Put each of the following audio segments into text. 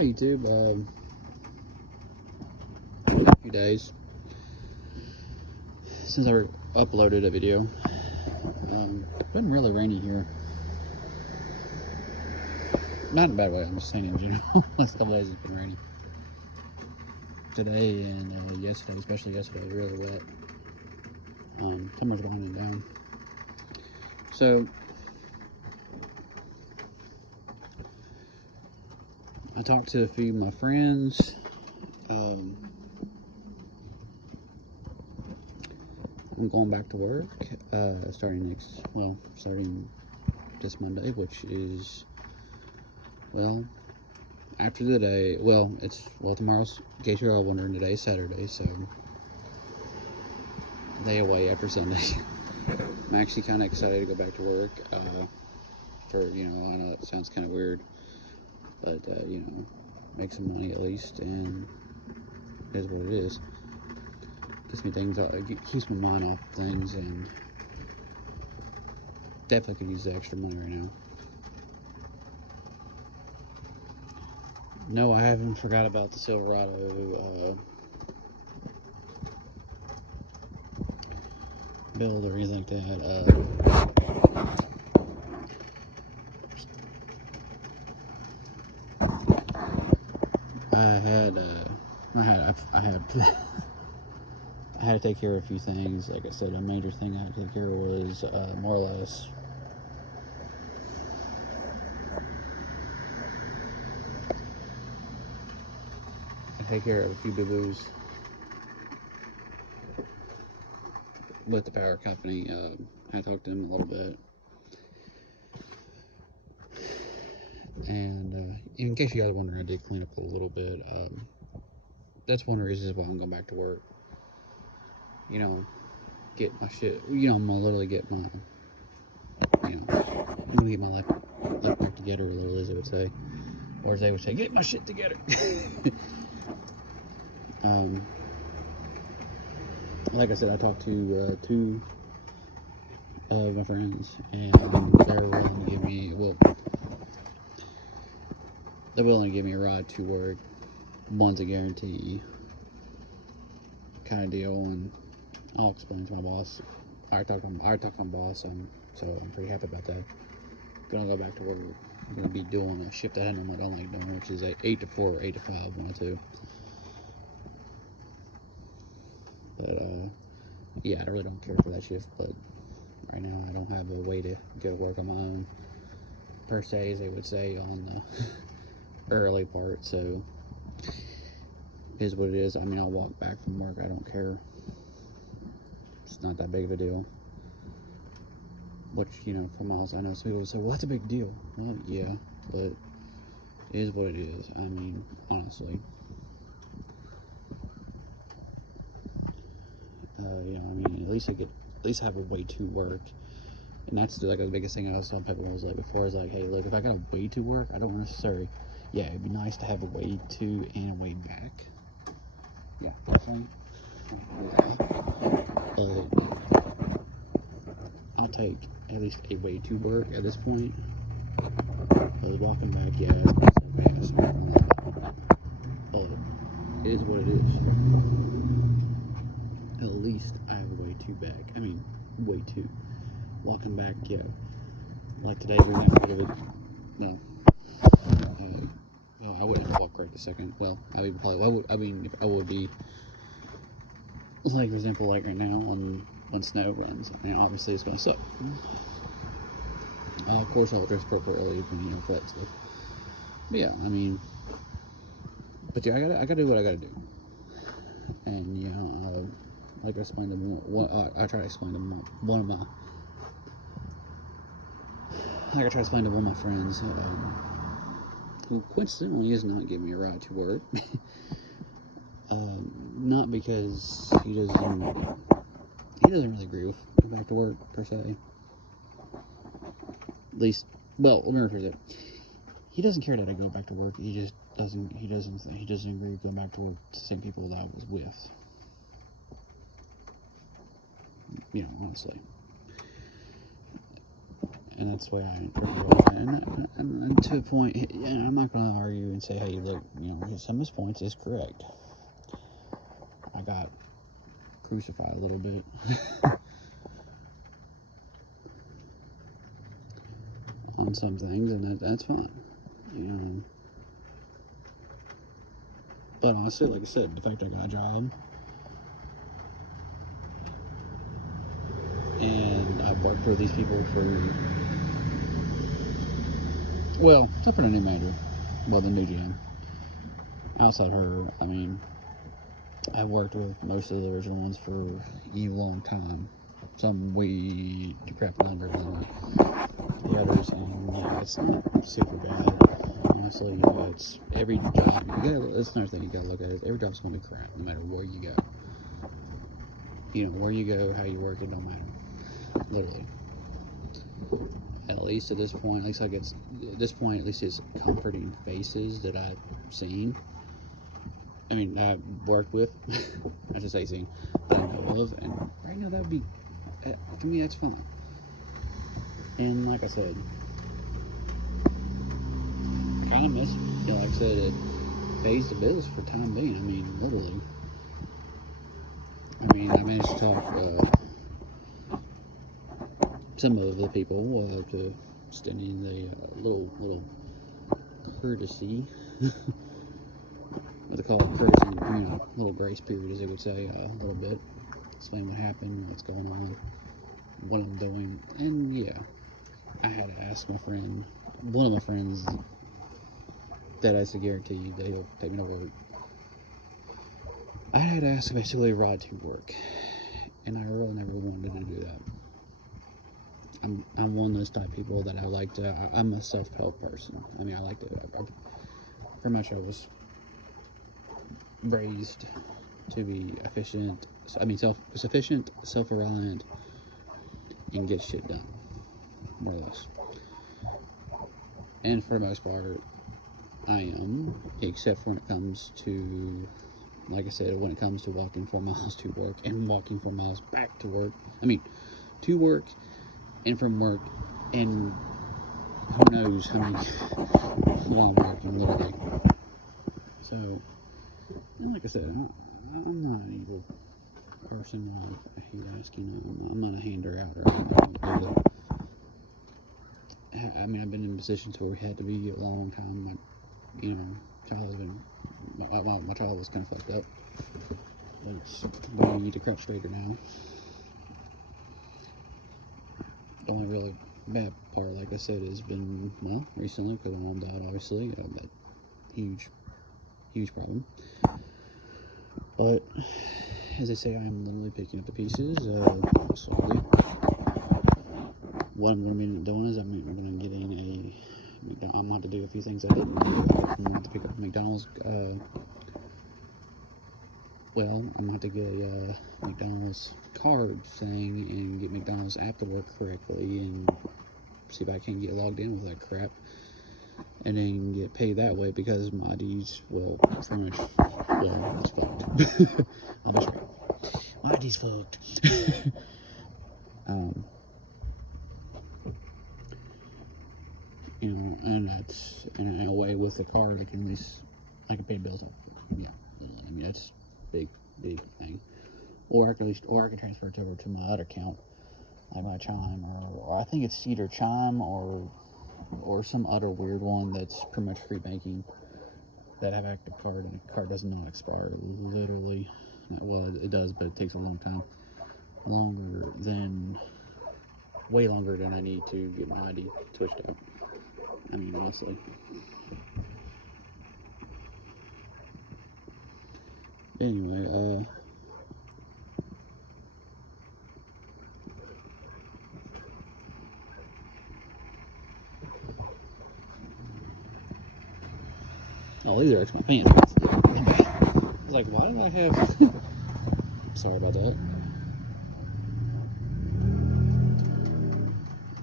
Hi YouTube. A few days since I uploaded a video. It's been really rainy here. Not in a bad way, I'm just saying in general. Last couple days it's been rainy. Today and yesterday, especially yesterday, was really wet. Summer's winding down. So I talked to a few of my friends. I'm going back to work starting this Monday, which is, after the day. Tomorrow's, in case you're all wondering, today's Saturday, so day away after Sunday. I'm actually kind of excited to go back to work. I know it sounds kind of weird, but make some money at least, and it is what it is. Gets me things, keeps my mind off things, and definitely could use the extra money right now. No, I haven't forgot about the Silverado build or anything like that. I had to take care of a few things. Like I said, a major thing I had to take care of was more or less take care of a few boo-boos with the power company. I talked to them a little bit, and in case you guys are wondering, I did clean up a little bit. That's one of the reasons why I'm going back to work. Get my shit. I'm gonna literally get my, I'm gonna get my life back together, little as they would say, or as they would say, get my shit together. Like I said, I talked to two of my friends, and they're willing to give me a ride to work. One's a guarantee kind of deal, and I'll explain to my boss. I talked to my boss, so I'm pretty happy about that. Gonna go back to work. I'm gonna be doing a shift that I normally don't like doing, which is 8 to 4 or 8 to 5, one or two. But yeah, I really don't care for that shift. But right now, I don't have a way to go to work on my own, per se, as they would say on the early part. So it is what it is. I mean, I'll walk back from work. I don't care. It's not that big of a deal. Which, for miles, I know some people say, well, that's a big deal. Well, yeah, but it is what it is. I mean, honestly. At least have a way to work. And that's like the biggest thing I was telling people was like before, is like, hey, look, if I got a way to work, I don't necessarily, it'd be nice to have a way to and a way back. Yeah, definitely. But I'll take at least a way to work at this point. Because walking back, it's not so fast. But it is what it is. At least I have a way to back. I mean, way to. Walking back, like today, for example, I wouldn't walk right this second. Well, I would be, like, for example, like right now, when snow runs, and obviously it's going to suck. Of course, I'll dress appropriately for that stuff. But yeah, I mean, I gotta do what I gotta do. And, like I explained to I try to explain to one of my friends, who coincidentally is not giving me a ride to work. Not because he doesn't really agree with going back to work per se. At least, let me rephrase it. He doesn't care that I go back to work. He just doesn't. He doesn't agree with going back to work with the same people that I was with. Honestly. And that's the way I interpret it. And to a point, I'm not going to argue and say, hey, look, some of his points is correct. I got crucified a little bit. On some things, and that's fine. But honestly, like I said, the fact I got a job and I've worked for these people except for the new manager, the new GM. Outside her, I've worked with most of the original ones for a long time. Some way too crap longer than the others, and it's not super bad. Honestly, it's every job. That's another thing you gotta look at. Is every job's gonna be crap, no matter where you go. Where you go, how you work, it don't matter. Literally. At least at this point, at this point, at least it's comforting faces that I've seen. I've worked with. I should say seen, that I know of, and right now that would be, to me, that's fun. And like I said, I kind of miss, like I said, it pays the bills for time being. Literally. I managed to talk some of the people to extending the little courtesy. What they call it, courtesy, little grace period, as they would say, a little bit. Explain what happened, what's going on, what I'm doing, and yeah, I had to ask one of my friends, that I should guarantee that he'll take me to work. I had to ask basically a ride to work, and I really never wanted to do that. I'm one of those type of people that I'm a self-help person. I pretty much I was raised to be efficient, self-sufficient, self-reliant, and get shit done, more or less. And for the most part, I am, except for when it comes to, like I said, when it comes to walking 4 miles to work and walking 4 miles back to work. To work and from work, and who knows how many while I'm working, literally. So, like I said, I'm not an evil person. I hate asking. I'm not a hander out or anything. I've been in positions where we had to be a long time. My child was kind of fucked up. But it's going to need to crap straighter now. The only really bad part, like I said, has been, recently, because my mom died, obviously. That huge problem. But, as I say, I'm literally picking up the pieces, slowly. What I'm going to be doing is I'm going to get in I'm going to have to do a few things I didn't do. I'm going to have to pick up a McDonald's, I'm going to have to get a McDonald's card thing and get McDonald's app to work correctly and see if I can get logged in with that crap and then get paid that way, because my ID's, pretty much, it's fucked. I'll be straight. My ID's fucked. And that's, in a way, with the card, I can pay bills off. Yeah, that's big thing. Or I can transfer it over to my other account, like my Chime, or I think it's either Chime or some other weird one that's pretty much free banking, that have active card, and the card does not expire, literally. Well, it does, but it takes a long time. Way longer than I need to get my ID switched out. Honestly. Anyway, these are actually my pants. I was like, why did I have... Sorry about that.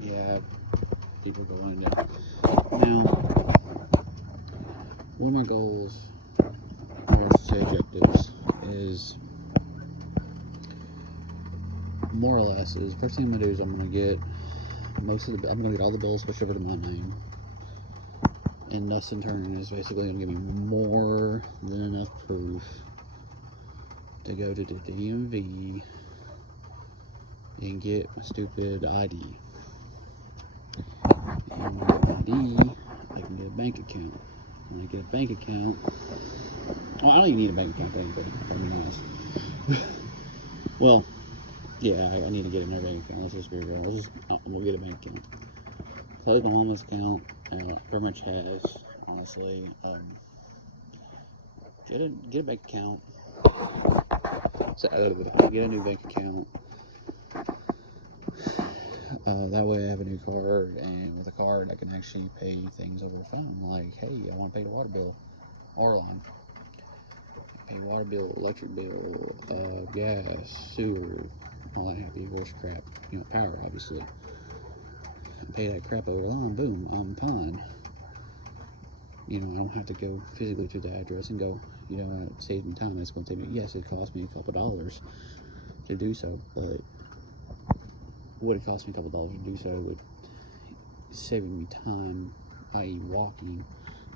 Yeah, people going in there. Now, one of my goals, or I should say objectives, is more or less, first thing I'm going to do is I'm going to get I'm gonna get all the bills switched over to my name, and thus in turn is basically gonna give me more than enough proof to go to the DMV and get my stupid ID. And with my ID, I can get a bank account. When I get a bank account, well, I don't even need a bank account for anything, if I'm being honest. Well, yeah, I need to get another bank account. Let's just be real. We'll get a bank account. Close my mama's account. Pretty much has, honestly. Get a bank account. So, get a new bank account. That way I have a new card, and with a card I can actually pay things over the phone. Like, hey, I want to pay the water bill, Orline. Pay water bill, electric bill, gas, sewer, all that happy horse crap. You know, power, obviously. Pay that crap over the line, boom, I'm fine. You know, I don't have to go physically to the address and go, you know, it saves me time. It's going to take me, yes, it cost me a couple dollars to do so, but would it cost me a couple dollars to do so would saving me time, i.e. walking.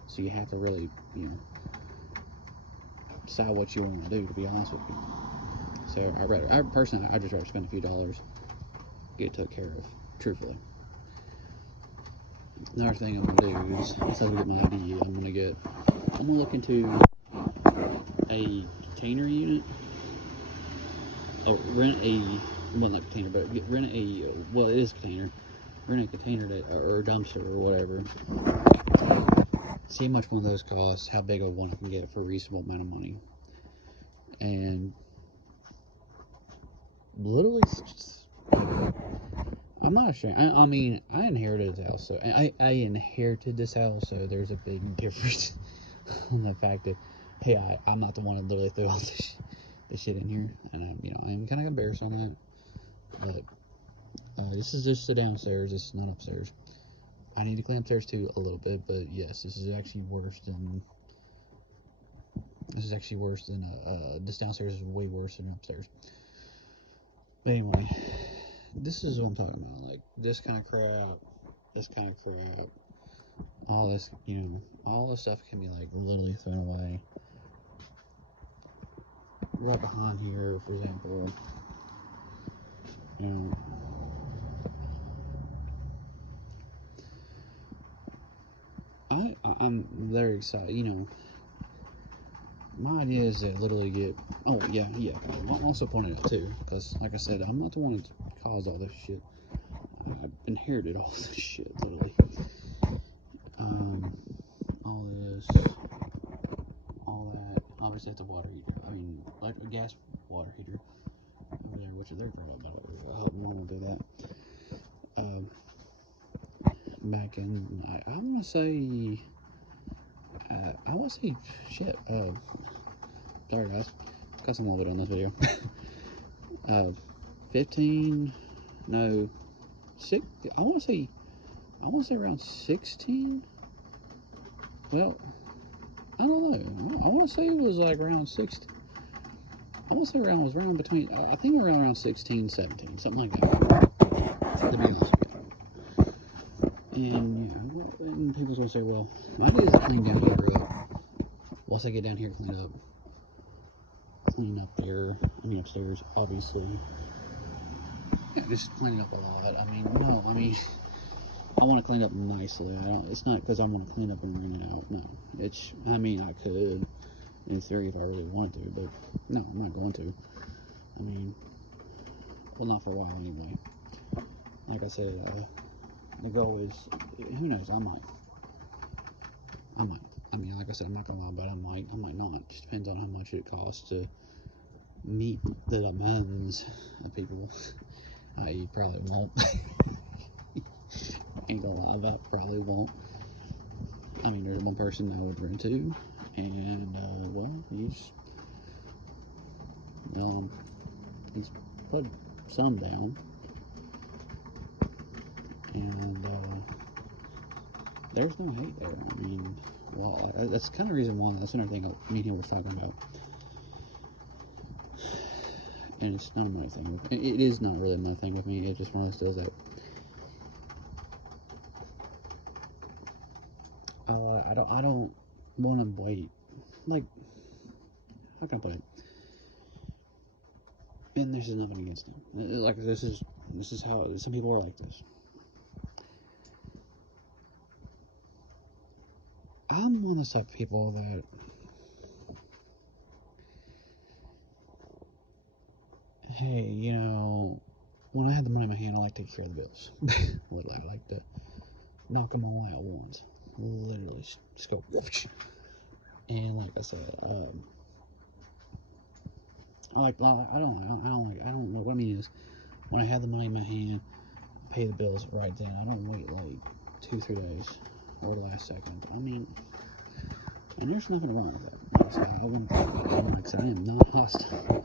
So you have to really, you know, decide what you want to do, to be honest with you. So I personally, I just rather spend a few dollars, get it took care of, truthfully. Another thing I'm gonna do is, once I get my ID, I'm gonna look into a container unit, or rent a, well, not container, but rent a, well, it is a container, rent a container or dumpster or whatever. See how much one of those costs, how big of one I can get for a reasonable amount of money. And literally, I'm not ashamed. I mean, I inherited this house, so I inherited this house, so there's a big difference on the fact that, hey, I'm not the one that literally threw all this shit in here, and you know, I'm kind of embarrassed on that. But this is just the downstairs. This is not upstairs. I need to clean upstairs too a little bit, but yes, this is actually worse than. This downstairs is way worse than upstairs. But anyway, this is what I'm talking about. Like, this kind of crap, all this, you know, all this stuff can be like literally thrown away. Right behind here, for example, you know, I'm very excited. You know, my idea is to literally get. Oh yeah. I'm also pointing out too, because like I said, I'm not the one that caused all this shit. I inherited all this shit, literally. All this, all that. Obviously, it's a water heater. I mean, like a gas water heater over there, which is their problem. I hope no one will do that. Back in, I want to say, shit. Sorry guys, got some a little bit on this video. 15, no, 6. I want to say around 16. Well, I don't know. I want to say it was like around 16. I want to say it was around between. I think we're around 16, 17, something like that. To be honest with you. And yeah, and people's gonna say, well, my idea is to clean down here up. Once I get down here, clean up there. I mean upstairs, obviously. Yeah, just clean it up a lot. I mean, no, I mean, I want to clean up nicely. It's not because I want to clean up and rent it out. No, I mean, I could, in theory, if I really wanted to, but no, I'm not going to. I mean, well, not for a while anyway. Like I said, the goal is, who knows, I might. I mean, like I said, I'm not gonna lie about it. I might not. It just depends on how much it costs to meet the demands of people. I probably won't. Ain't gonna lie, that probably won't. I mean, there's one person I would rent to, and well, he's put some down, and there's no hate there. I mean, well, that's kind of the reason why. That's another thing me and him was talking about, and it's not a money thing. It is not really a money thing with me. It's just one of those deals that I don't want to wait. Like, how can I put it? And this is nothing against them. Like, this is how some people are like this. I'm one of those type of people that, hey, you know, when I have the money in my hand, I like to take care of the bills. Literally, I like to knock them all out at once. Literally, just go whoosh. And like I said, I don't know. What I mean is, when I have the money in my hand, I pay the bills right then. I don't wait like 2-3 days or the last second. I mean, and there's nothing wrong with that. Like I said, I am not hostile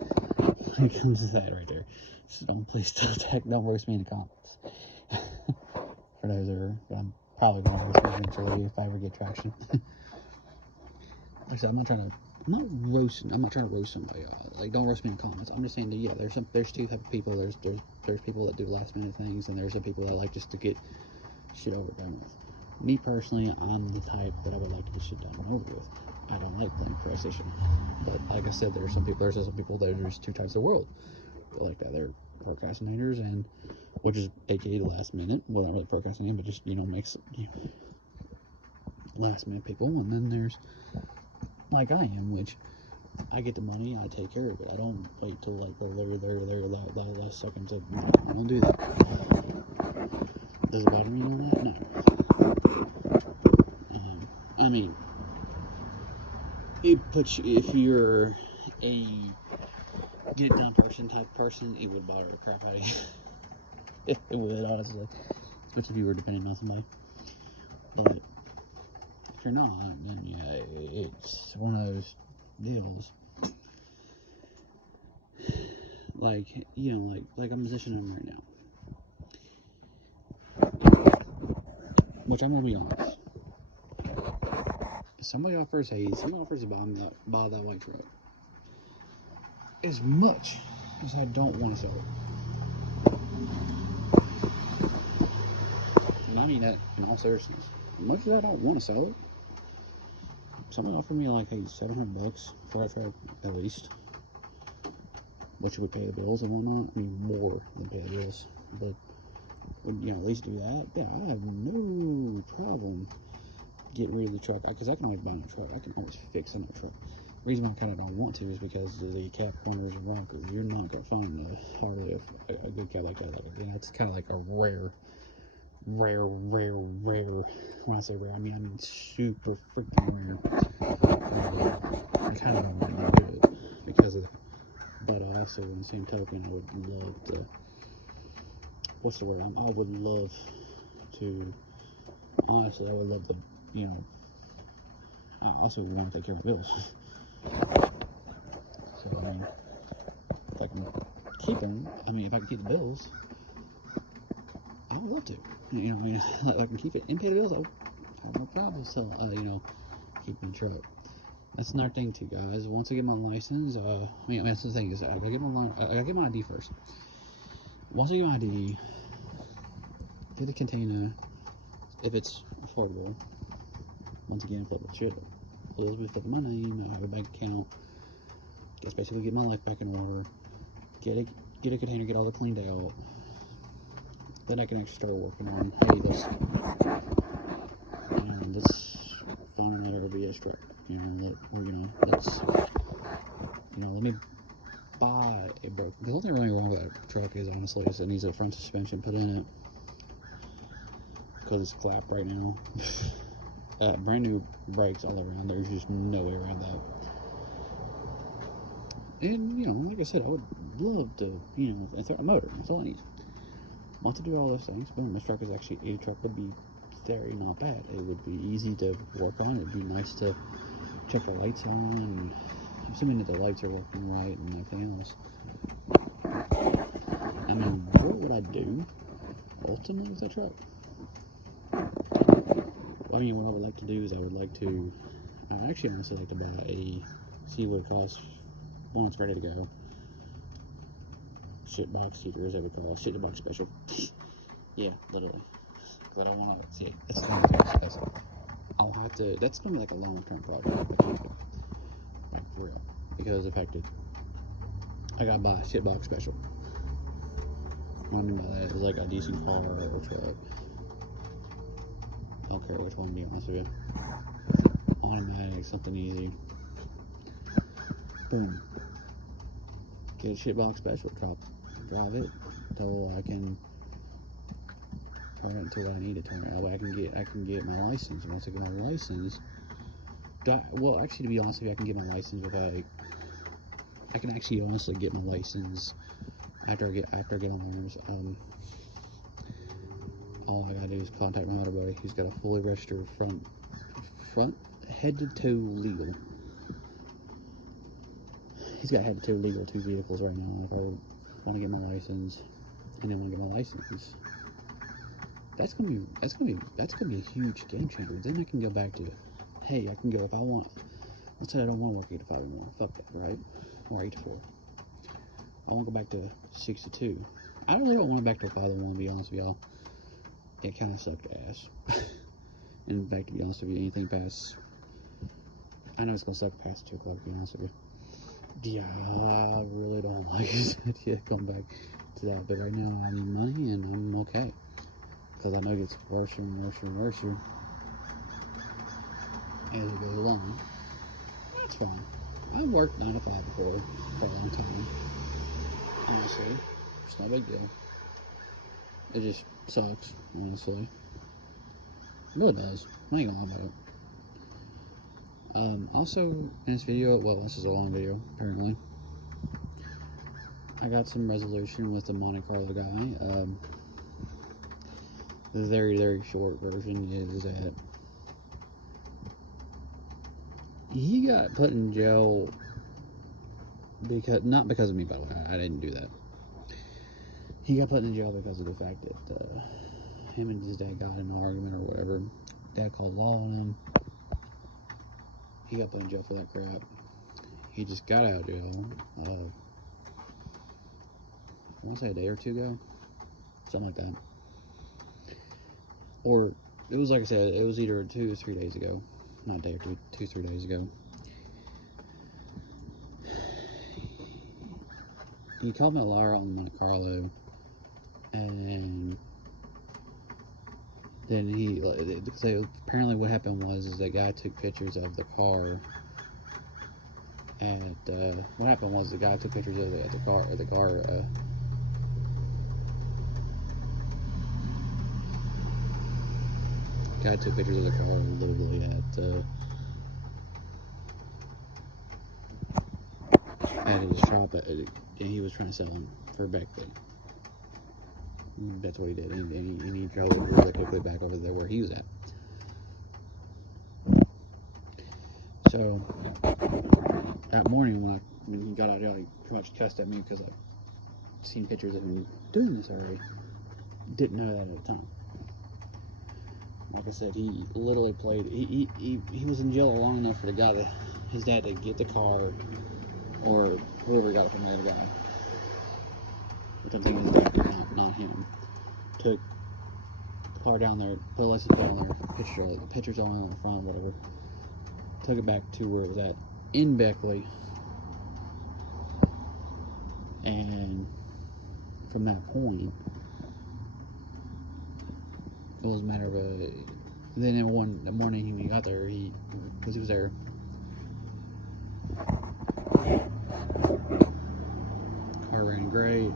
when it comes to that right there. So please don't roast me in the comments. For those that are, but I'm probably going to roast me eventually if I ever get traction. Like I said, I'm not trying to roast somebody. Like, don't roast me in the comments. I'm just saying that, yeah, there's two type of people. There's people that do last minute things, and there's some people that like just to get shit over done with. Me personally, I'm the type that I would like to get shit done and over with. I don't like playing PlayStation, but like I said, there's some people that there's two types of world like that. They're procrastinators, and which is aka the last minute. Well, not really procrastinating, but just, you know, makes, you know, last minute people. And then there's like I am, which I get the money, I take care of it. I don't wait till like the that last second to. I don't do that. Does it bother me on that? No. I mean, if you're a get it done type person, it would bother the crap out of you. It would, honestly, especially if you were depending on somebody. But if you're not, then yeah, it's one of those deals. Like, you know, like a musician I'm right now, which I'm gonna be honest. Somebody offers to buy that white truck. As much as I don't want to sell it, and I mean that in all seriousness. As much as I don't want to sell it, somebody offered me like, hey, $700 for that truck at least, which would pay the bills and whatnot. I mean, more than pay the bills, but would, you know, at least do that. Yeah, I have no problem getting rid of the truck, because I can always buy a truck. I can always fix a new truck. The reason why I kind of don't want to is because of the cap corners and rockers. You're not gonna find hardly a good cab like that. Like, you know, it's kind of like a rare. When I say rare, I mean super freaking rare. I kind of don't want to do it because of that. But also, in the same token, I would love to. What's the word? I would love to. Honestly, I would love to. You know, I also want to take care of my bills. So, I mean, if I can keep them, if I can keep the bills, I would love to. You know, I mean, if I can keep it and pay the bills, I have no problem. So, you know, keeping the truck. That's another thing too, guys. Once I get my license, that's the thing is, I gotta get my ID first. Once I get my ID, get a container if it's affordable. Once again, affordable shit. A little bit of my name, I have a bank account. Just basically get my life back in order. Get a container, get all the cleaned out. Then I can actually start working on, hey, let's find another RVS truck. You know, let me buy a broken. The only thing really wrong with that truck is, honestly, is it needs a front suspension put in it because it's clapped right now. Brand new brakes all around. There's just no way around that. And, you know, like I said, I would love to, you know, and throw a motor. That's all I need. Want to do all those things. Boom, this truck is actually, a truck would be very not bad. It would be easy to work on. It'd be nice to check the lights on, and assuming that the lights are working right and everything else. I mean, what would I do ultimately with that truck? I mean, what I would like to do is I actually honestly like to buy see what it costs when it's ready to go. Shitbox heater, as I would call it, shitbox special. Yeah, literally. But I don't want to see. It's the thing. I'll have to, that's going to be like a long-term project, like for real, because the fact that I got to buy a shitbox special. What I mean by that is like a decent car or truck. I don't care which one, to be honest with you. Automatic, something easy. Boom. Get a shitbox special, drive it until I can turn it into what I need to turn it. That way I can get my license. Once I get my license, well, actually, to be honest with you, I can get my license without. I can actually honestly get my license after I get on learners. All I gotta do is contact my motor buddy. He's got a fully registered front head to toe legal. He's got head to toe legal 2 vehicles right now. If I want to get my license, and then when I get my license, that's gonna be a huge game changer. Then I can go back to, hey, I can go if I want. Let's say I don't want to work 8 to 5 anymore. Fuck that, right? Or 8 to 4. I want to go back to 6 to 2. I really don't want to go back to 5 to 1, to be honest with y'all. It kind of sucked ass. And in fact, to be honest with you, anything past, I know it's gonna suck past 2 o'clock, to be honest with you. Yeah, I really don't like this idea come back to that. But right now, I need money and I'm okay. Because I know it gets worse and worse and worse as it goes along. That's fine. I've worked 9 to 5 before for a long time. Honestly, it's no big deal. It just sucks, honestly. It really does. I ain't gonna lie about it. Also, in this video, well, this is a long video, apparently. I got some resolution with the Monte Carlo guy. The very, very short version is that he got put in jail because, not because of me, by the way, I didn't do that. He got put in jail because of the fact that him and his dad got in an argument or whatever. Dad called law on him. He got put in jail for that crap. He just got out of jail. I want to say a day or 2 ago, something like that. Or it was, like I said, it was either 2 or 3 days ago, not a day or 2, 3 days ago. He called me a liar on Monte Carlo, and then apparently what happened was that guy took pictures of the car. And what happened was the guy took pictures of the car. Guy took pictures of the car literally at his shop, and he was trying to sell them for Beckley. That's what he did, and he drove really quickly back over there where he was at. So that morning when he got out of jail, he pretty much cussed at me because I've seen pictures of him doing this already. Didn't know that at the time. Like I said, he literally played. He was in jail long enough for the guy that his dad to get the car, or whoever got it from the other guy. Which I'm thinking his dad, not him. Took the car down there, put a license plate on there, pictures only on the front, whatever. Took it back to where it was at in Beckley, and from that point, it was a matter of then the morning when he got there, because he was there, car ran great,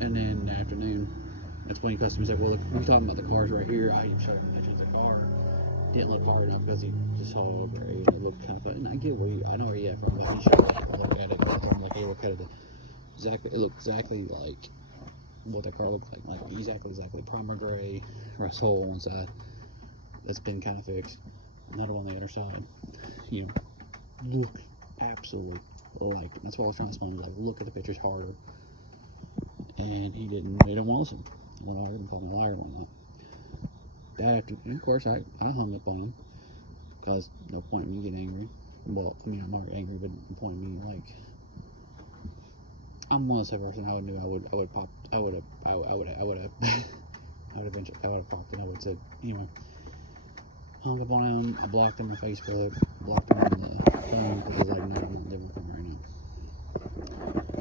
and then in the afternoon, that's when he cussed me and said, well, look, we're talking about the cars right here. I even showed him pictures of the car. Didn't look hard enough because he just saw it over it, and it looked kind of funny. And I get I know where he at from, but he showed me to look at it. I told him, like, hey, look at it. It looked exactly like what the car looked like. Like, exactly primer gray, rust hole on one side. That's been kind of fixed. Another one on the other side. You know, look absolutely like it. That's what I was trying to explain. Like, look at the pictures harder. And he didn't want to listen. I don't know, I didn't call him a liar or not. That afternoon, of course, I hung up on him. Because no point in me getting angry. Well, I mean, I'm already angry, but no point in me, like, I'm one of those person I would have popped, I would have popped, and I would have said, anyway. hung up on him. I blocked him on Facebook, blocked him on the phone because I was like, no, I'm not living with him right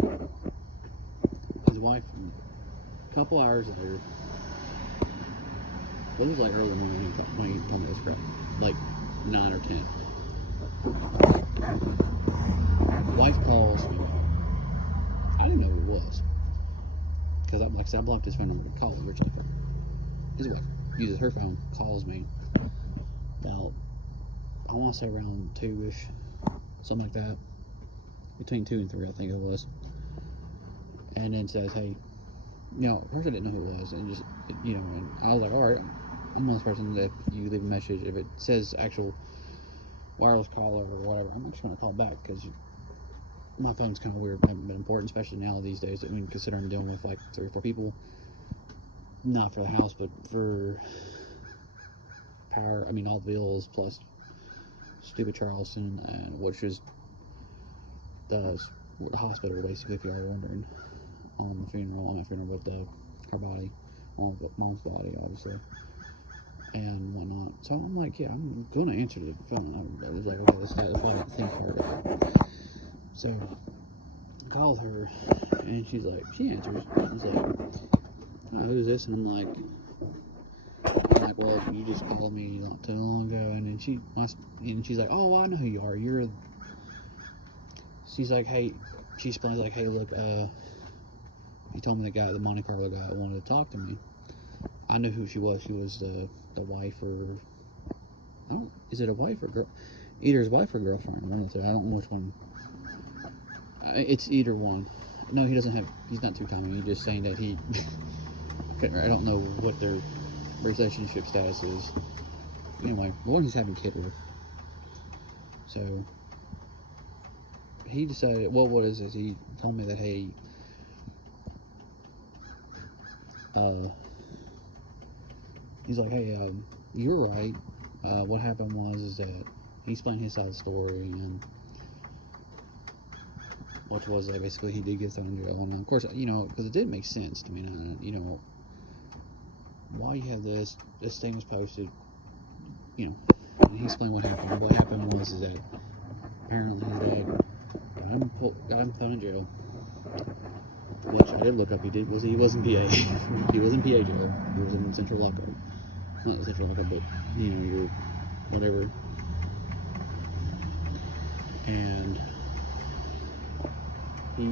now. His wife, a couple hours later, it was like early morning when he told me this crap, like 9 or 10. Wife calls me. I didn't know who it was because I blocked his phone number to call originally. His wife uses her phone, calls me about, I want to say around 2-ish, something like that, between 2 and 3 I think it was, and then says, hey, first I didn't know who it was, and just, and I was like, alright, I'm one of those persons that if you leave a message, if it says actual wireless caller or whatever, I'm just going to call back, because my phone's kind of weird, but important, especially now these days, I mean, considering I'm dealing with like 3 or 4 people, not for the house, but for power, I mean, all the bills, plus stupid Charleston, and which is the hospital, basically, if you are wondering, on my funeral, with her body, mom's body, obviously, and whatnot. So I'm like, yeah, I'm going to answer the phone. I was like, okay, that's why I didn't think harder. So I called her, and she answers. She's like, oh, who's this? And I'm like, well, you just called me not too long ago. And then she's like, oh, well, I know who you are. She's like, hey, she explains, like, hey, look, you told me the Monte Carlo guy wanted to talk to me. I knew who she was. She was the wife, or is it a wife or girl? Either his wife or girlfriend, one of the two. I don't know which one. It's either one. No, he's not too common. He's just saying that I don't know what their relationship status is. Anyway, the one he's having a kid with. So he decided, well, what is this? He told me that, hey, he's like, hey, you're right. What happened was that he explained his side of the story, and which was that basically he did get thrown in jail. And of course, because it didn't make sense to me. Why you have this thing was posted, and he explained what happened. What happened was that apparently his dad got him thrown in jail, which I did look up. He was in PA. He was in PA jail. He was in Central Lockup. Not Central Lockup, but your whatever. And he,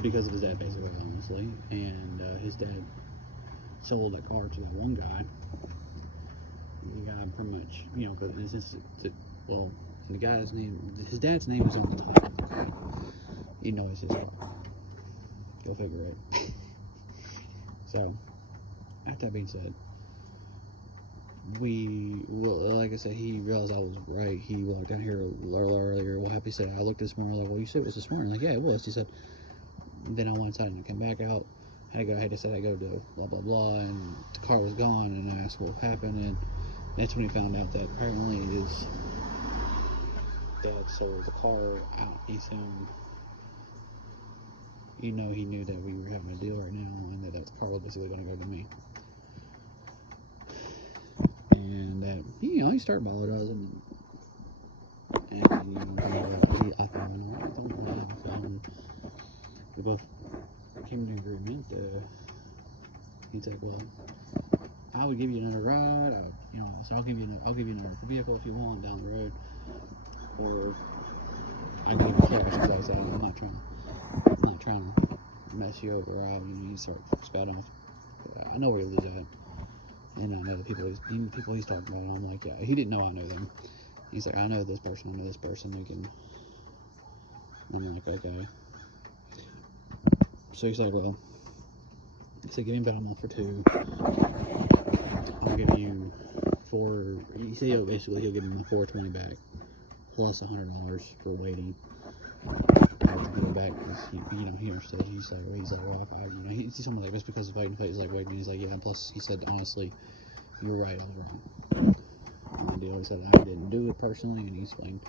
because of his dad, basically, honestly, and his dad sold that car to that one guy. And the guy pretty much, but in a sense, well, the guy's name, his dad's name was on the top of the car. It's his car. Go figure it. So, after that being said, like I said, he realized I was right. He walked down here a little earlier. Well, Happy said, I looked this morning. Like, well, you said it was this morning. Like, yeah, it was. He said, then I went inside and came back out. I had to go to blah, blah, blah. And the car was gone. And I asked what happened. And that's when he found out that apparently his dad sold the car out. He said, he knew that we were having a deal right now, and that the car was basically going to go to me. And that, he started apologizing. And I found we both came to an agreement. He's like, well, I would give you another ride. So I'll give you another vehicle if you want down the road, or I can give you cash. Because I said, I'm not trying to mess you over. You start spouting off. I know where he lives at, and I know the people he's talking about. And I'm like, yeah, he didn't know I know them. He's like, I know this person. We can. I'm like, okay. So he's like, well, give me Belmont for 2. I'll give you 4. He said basically he'll give him the $420 back, plus $100 for waiting. To go back, because he understood. He's like, well, he's something like this because of waiting. He's like waiting. He's like, yeah. And plus, he said, honestly, you're right. I was wrong. And he always said I didn't do it personally, and he explained.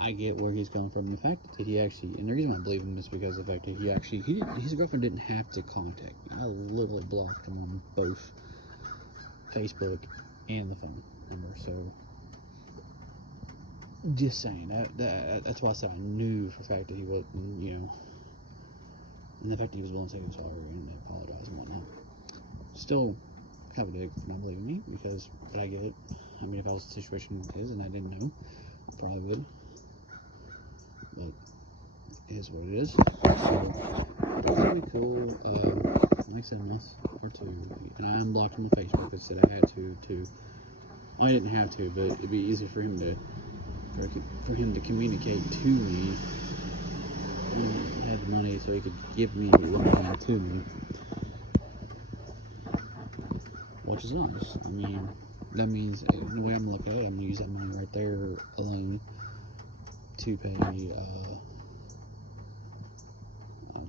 I get where he's coming from. The fact that he actually, and the reason I believe him is because of the fact that his girlfriend didn't have to contact me. I literally blocked him on both Facebook and the phone number. So just saying that's why I said I knew for a fact that he wasn't, you know, and the fact that he was willing to say he was sorry and apologize and whatnot. Still kind of a dick for not believing me, because I get it. I mean, if I was in the situation it is and I didn't know, I probably would. But it is what it is. So it's gonna be cool. Like I said, a month or two, and I unblocked him on Facebook. I said I had to. I didn't have to, but it'd be easy for him to communicate to me. He had the money, so he could give me the money to me, which is nice. I mean, that means, the way I'm looking at it, I'm gonna use that money right there alone to pay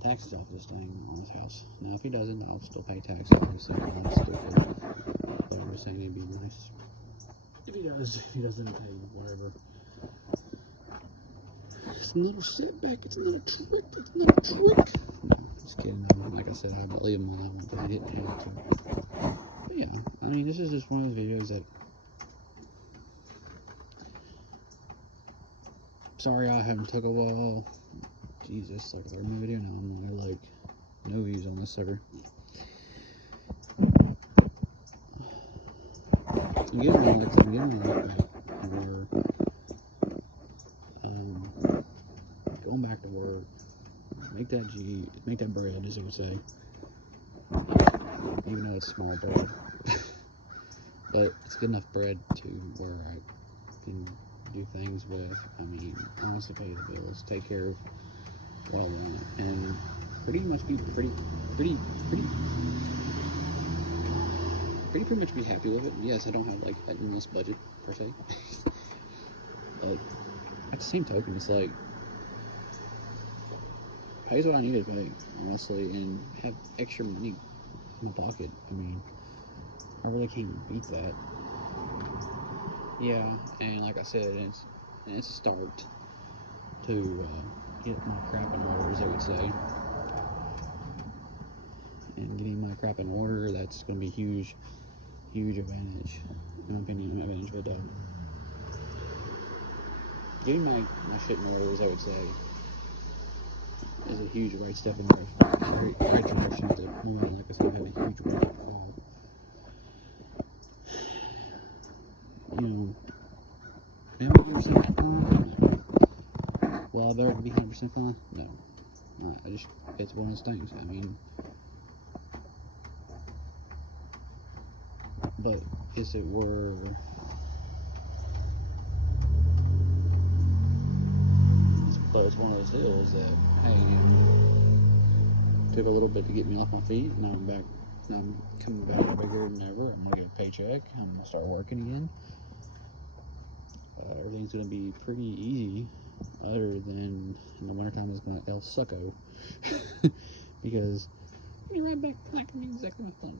taxes off this thing on his house. Now, if he doesn't, I'll still pay taxes, obviously. That's stupid. But I'm just saying it'd be nice if he does. If he doesn't pay whatever. It's a little setback. It's a little trick. It's a little trick. No, just kidding. Like I said, I believe him on that one because he didn't have to. But yeah, I mean, this is just one of those videos that. Sorry, I haven't took a while. Jesus, like third video now. I'm like no views on this server. I'm getting my life back. Where going back to work, make that bread, as you would say. Even though it's small bread, but it's good enough bread to where I can do things with. I mean, honestly, pay the bills, take care of what I want, and pretty much be pretty much be happy with it. Yes, I don't have like an endless budget per se. But at the same token, it's like pays what I need to pay, honestly, and have extra money in my pocket. I mean, I really can't beat that. Yeah, and like I said, it's a start to get my crap in order, as they would say. And getting my crap in order, that's going to be huge advantage, in my opinion. But getting my shit in order, as I would say, is a huge right step in the right direction at the moment. Like I said, I have a huge right. You know, am I 100% fine? No. Will I ever be 100% fine? No. It's one of those things. I mean, but if it were, it's one of those deals that, hey, took a little bit to get me off my feet, and I'm back. I'm coming back bigger than ever. I'm gonna get a paycheck. I'm gonna start working again. Everything's gonna be pretty easy, other than in the wintertime it's gonna El Succo. Because getting right back not gonna be exactly my fun.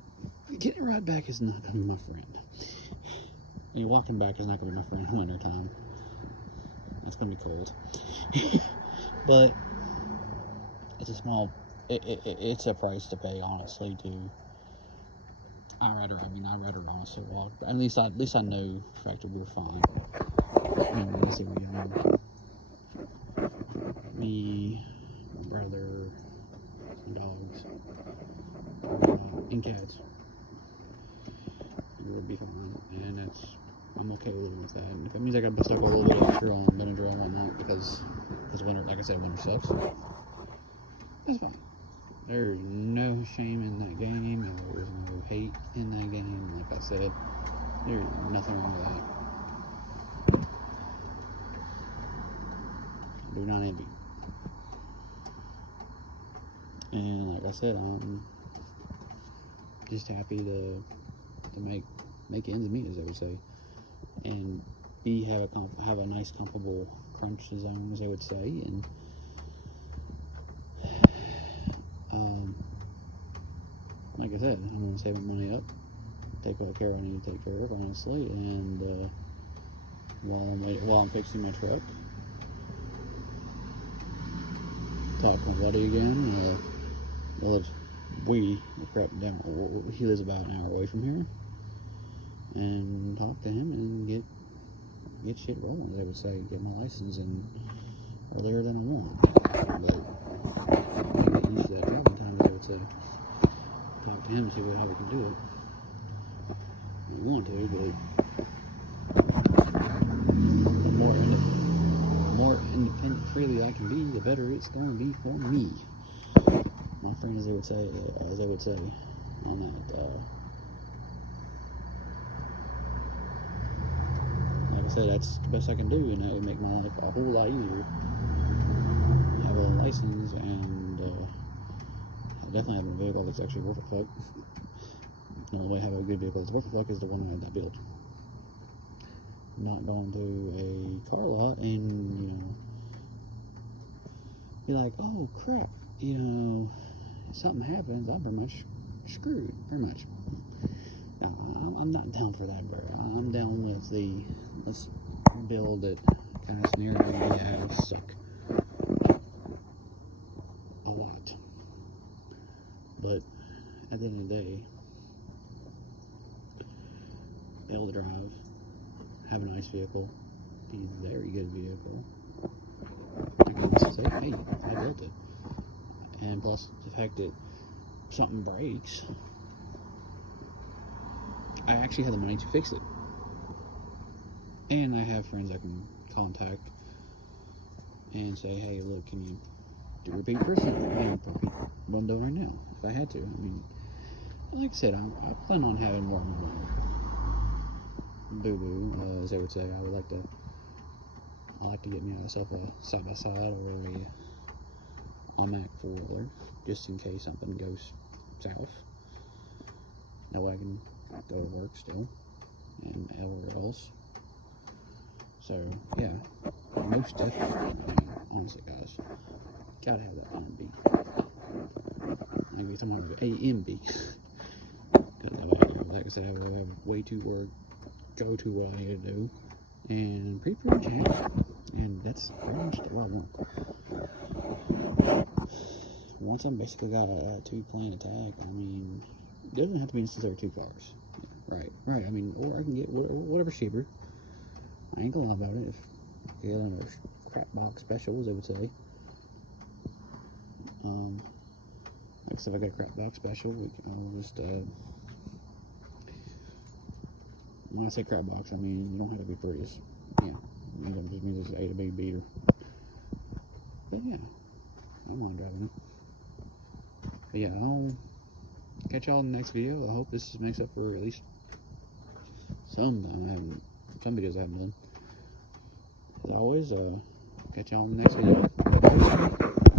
Getting right back is not gonna be my friend. And walking back is not gonna be my friend in wintertime. That's gonna be cold. But it's a small. It's a price to pay, honestly. I'd rather honestly walk. At least I know for a fact that we're fine. I mean, let's see, me, my brother, some dogs, and cats. We'll be fine, and I'm okay living with that. And if it means I got to stuck a little bit extra on Benadryl and whatnot because winter, like I said, winter sucks. That's fine. There's no shame in that game. There's no hate in that game. Like I said, there's nothing wrong with that. Do not envy. And like I said, I'm just happy to make ends meet, as they would say, and have a nice, comfortable crunch zone, as they would say, and like I said, I'm going to save my money up, take what care I need to take care of, honestly, and while I'm fixing my truck, talk to my buddy again. He lives about an hour away from here, and talk to him and get shit rolling. They would say, get my license and earlier than I want. But get used to that traveling time, as they would say. Talk to him and see how we can do it. We want to, but the more independent, freely I can be, the better it's going to be for me. My friend, as they would say on that. Like I said, that's the best I can do, and that would make my life a whole lot easier. I have a license, and I definitely have a vehicle that's actually worth a fuck. The only way I have a good vehicle that's worth a fuck is the one I built. Not going to a car lot and, be like, oh crap, if something happens, I'm pretty much screwed, pretty much. No, I'm not down for that, bro. I'm down with the let's build it kind of scenario. Yeah, it'll suck a lot, but at the end of the day, be able to drive, have a nice vehicle, be a very good vehicle. I can say, hey, I built it. And plus the fact that something breaks, I actually have the money to fix it. And I have friends I can contact and say, hey, look, can you do repeat purchase? What I'm doing right now, if I had to. I mean, like I said, I plan on having more boo-boo, as they would say. I like to get myself a side-by-side or a Mac 4-wheeler, just in case something goes south. That way I can go to work still and everywhere else. So yeah, most definitely. I mean, honestly, guys, gotta have that AMB. Maybe someone of AMB. Because like I said, I have way too work, go to what I need to do, and pretty much have it. And that's pretty much what I want. Once I'm basically got a 2-plane attack, I mean, it doesn't have to be necessarily 2 cars. Right. I mean, or I can get whatever's cheaper. I ain't gonna lie about it. If you get another crap box special, as they would say. Like I said, if I got a crap box special, I'll just, when I say crap box, I mean, you don't have to be prettiest. Yeah. It just means it's A to B beater. But yeah, I don't mind driving it. But yeah, I'll catch y'all in the next video. I hope this makes up for at least some videos I haven't done. As always, catch y'all in the next video.